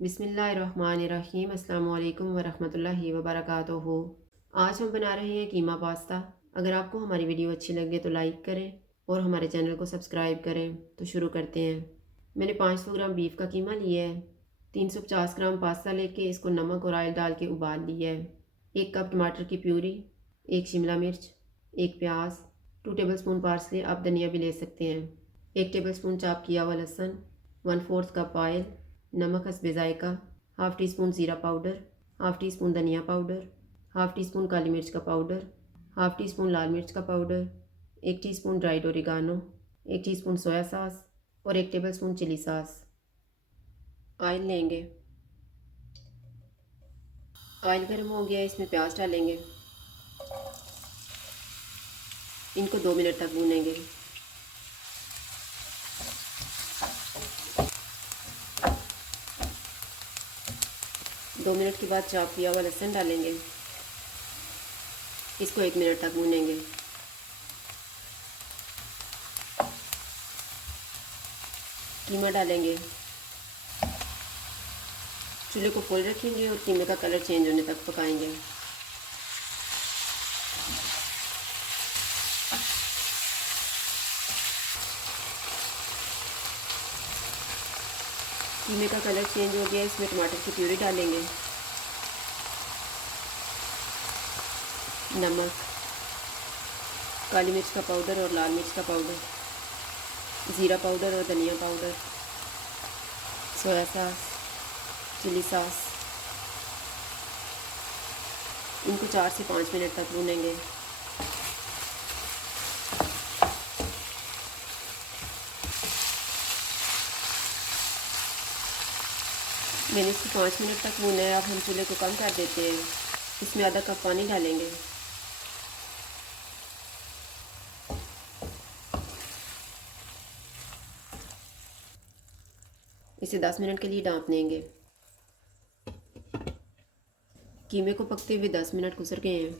बिस्मिल्लाहिर्रहमानिर्रहीम अस्सलाम वालेकुम वरहमतुल्लाहि वबरकातुहू। आज हम बना रहे हैं कीमा पास्ता। अगर आपको हमारी वीडियो अच्छी लगे तो लाइक करें और हमारे चैनल को सब्सक्राइब करें। तो शुरू करते हैं। मैंने 500 ग्राम बीफ का कीमा लिया है। 350 ग्राम पास्ता लेके इसको नमक और ऑयल डाल के उबाल लिया है। 1 कप टमाटर की प्यूरी, 1 शिमला मिर्च, 1 प्याज, 2 टेबलस्पून पार्सले, आप धनिया भी ले सकते हैं, 1 टेबलस्पून चॉप किया हुआ लहसुन, 1/4 कप ऑयल, नमक हस्बे जायका, हाफ़ टी स्पून ज़ीरा पाउडर, हाफ़ टी स्पून धनिया पाउडर, हाफ़ टी स्पून काली मिर्च का पाउडर, हाफ़ टी स्पून लाल मिर्च का powder, 1 teaspoon dried oregano, 1 teaspoon soya sauce और 1 टेबलस्पून चिली सॉस। ऑयल लेंगे। ऑयल गर्म हो गया, इसमें प्याज डालेंगे। इनको 2 मिनट तक भूनेंगे। दो मिनट के बाद चॉप किया हुआ लहसुन डालेंगे। इसको 1 मिनट तक भूनेंगे। कीमा डालेंगे। चूल्हे को फुल रखेंगे और कीमे का कलर चेंज होने तक पकाएंगे। कीमे का कलर चेंज हो गया, इसमें टमाटर की प्यूरी डालेंगे, नमक, काली मिर्च का पाउडर और लाल मिर्च का पाउडर, ज़ीरा पाउडर और धनिया powder, soya sauce, chilli sauce. इनको 4 से 5 मिनट तक भूनेंगे। मैंने इसको 5 मिनट तक भूना है। अब हम चूल्हे को कम कर देते हैं। इसमें आधा कप पानी डालेंगे। इसे 10 मिनट के लिए ढाँप देंगे। कीमे को पकते हुए 10 मिनट गुजर गए हैं।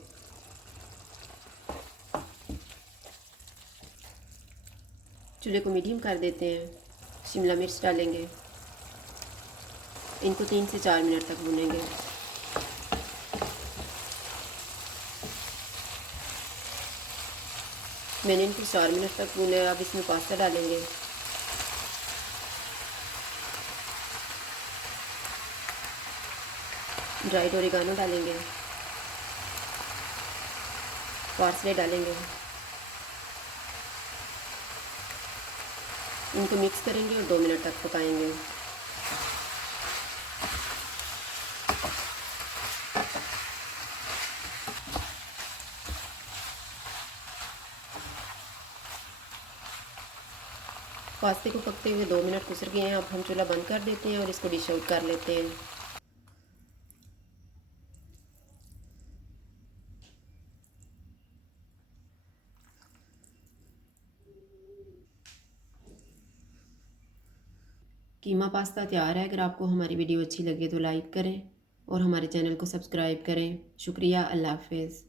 चूल्हे को मीडियम कर देते हैं। शिमला मिर्च डालेंगे। इनको 3 से 4 मिनट तक भूनेंगे। मैंने इनको 4 मिनट तक भूना है। अब इसमें पास्ता डालेंगे। ड्राइड ओरिगानो डालेंगे। पार्सले डालेंगे। इनको मिक्स करेंगे और 2 मिनट तक पकाएंगे। पास्ते को पकते हुए 2 मिनट गुजर गए हैं। अब हम चूल्हा बंद कर देते हैं और इसको डिश आउट कर लेते हैं। कीमा पास्ता तैयार है। अगर आपको हमारी वीडियो अच्छी लगे तो लाइक करें और हमारे चैनल को सब्सक्राइब करें। शुक्रिया। अल्लाह हाफ़िज़।